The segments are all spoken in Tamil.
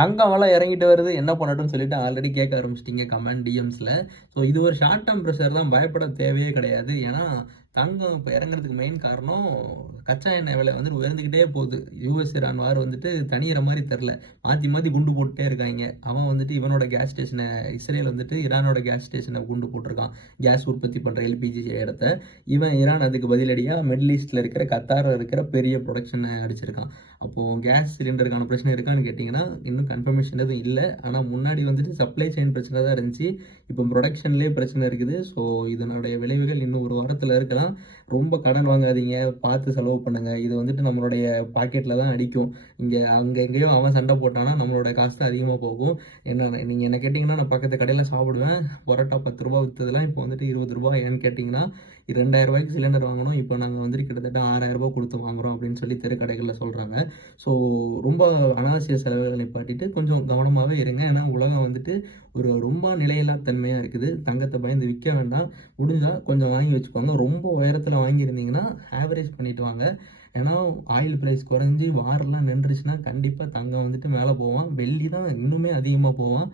தங்கம் விலை இறங்கிட்டு வருது, என்ன பண்ணட்டும்னு சொல்லிட்டு ஆல்ரெடி கேட்க ஆரம்பிச்சிட்டிங்க கமெண்ட் டிஎம்ஸில். ஸோ இது ஒரு ஷார்ட் டேர்ம் ப்ரெஷர் தான், பயப்பட தேவையே கிடையாது. ஏன்னா தங்கம் இப்போ இறங்குறதுக்கு மெயின் காரணம் கச்சா எண்ணெய் விலை வந்துட்டு உயர்ந்துக்கிட்டே போகுது. யூஎஸ் ஈரான் வார் வந்துட்டு தனியிற மாதிரி தெரில, மாற்றி மாற்றி குண்டு போட்டுட்டே இருக்காங்க. அவன் வந்துட்டு இவனோட கேஸ் ஸ்டேஷனை, இஸ்ரேல் வந்துட்டு ஈரானோட கேஸ் ஸ்டேஷனை குண்டு போட்டிருக்கான், கேஸ் உற்பத்தி பண்ணுற எல்பிஜி இடத்த. இவன் ஈரான் அதுக்கு பதிலடியாக மிடில் ஈஸ்டில் இருக்கிற கத்தாரில் இருக்கிற பெரிய ப்ரொடக்ஷனை அடிச்சிருக்கான். அப்போது கேஸ் சிலிண்டருக்கான பிரச்சனை இருக்கான்னு கேட்டிங்கன்னா இன்னும் கன்ஃபர்மேஷன் எதுவும் இல்லை. ஆனால் முன்னாடி வந்துட்டு சப்ளை செயின் பிரச்சனை தான் இருந்துச்சு, இப்போ ப்ரொடக்ஷன்லேயே பிரச்சனை இருக்குது. ஸோ இதனுடைய விளைவுகள் இன்னும் ஒரு வாரத்தில் இருக்கலாம். ரொம்ப கடன் வாங்காதீங்க, பார்த்து செலவு பண்ணுங்கள். இது வந்துட்டு நம்மளுடைய பாக்கெட்டில் தான் அடிக்கும். அங்கே எங்கேயோ அவன் சண்டை போட்டானா நம்மளோட காசு தான் அதிகமாக போகும். நீங்கள் என்ன கேட்டிங்கன்னா, நான் பக்கத்து கடையில் சாப்பிடுவேன், பரோட்டா 10 ரூபா விற்றதுலாம் இப்போ வந்துட்டு 20 ரூபா. ஏன்னு கேட்டிங்கன்னா 2000 ரூபாய்க்கு சிலிண்டர் வாங்கணும், இப்போ நாங்கள் வந்துட்டு கிட்டத்தட்ட 6000 ரூபாய் கொடுத்து வாங்குகிறோம் அப்படின்னு சொல்லி தெருக்கடைகளில் சொல்கிறாங்க. ஸோ ரொம்ப அனாவசிய செலவுகளை நிப்பாட்டிட்டு கொஞ்சம் கவனமாகவே இருங்க. ஏன்னா உலகம் வந்துட்டு ரொம்ப நிலையில்லா தன்மையாக இருக்குது. தங்கத்தை பயந்து விற்க வேண்டாம், முடிஞ்சால் கொஞ்சம் வாங்கி வச்சுக்கோங்க. ரொம்ப உயரத்தில் வாங்கியிருந்தீங்கன்னா ஆவரேஜ் பண்ணிட்டு வாங்க. ஏன்னா ஆயில் ப்ரைஸ் குறைஞ்சி வாரெல்லாம் நின்றுச்சுன்னா கண்டிப்பாக தங்கம் வந்துட்டு மேலே போவான், வெள்ளி தான் இன்னுமே அதிகமாக போவான்.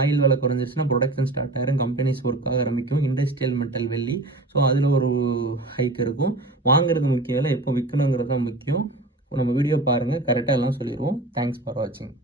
ஆயில் விலை குறைஞ்சிருச்சுன்னா ப்ரொடக்ஷன் ஸ்டார்ட் ஆகிரும், கம்பெனிஸ் ஒர்க் ஆக ஆரம்பிக்கும், இண்டஸ்ட்ரியல் மெட்டல் வெள்ளி. ஸோ அதில் ஒரு ஹைக் இருக்கும். வாங்குறது முக்கியம் இல்லை, எப்போ விற்கணுங்கிறது தான் முக்கியம். நம்ம வீடியோ பாருங்கள், கரெக்டாக எல்லாம் சொல்லிடுவோம். தேங்க்ஸ் ஃபார் வாட்சிங்.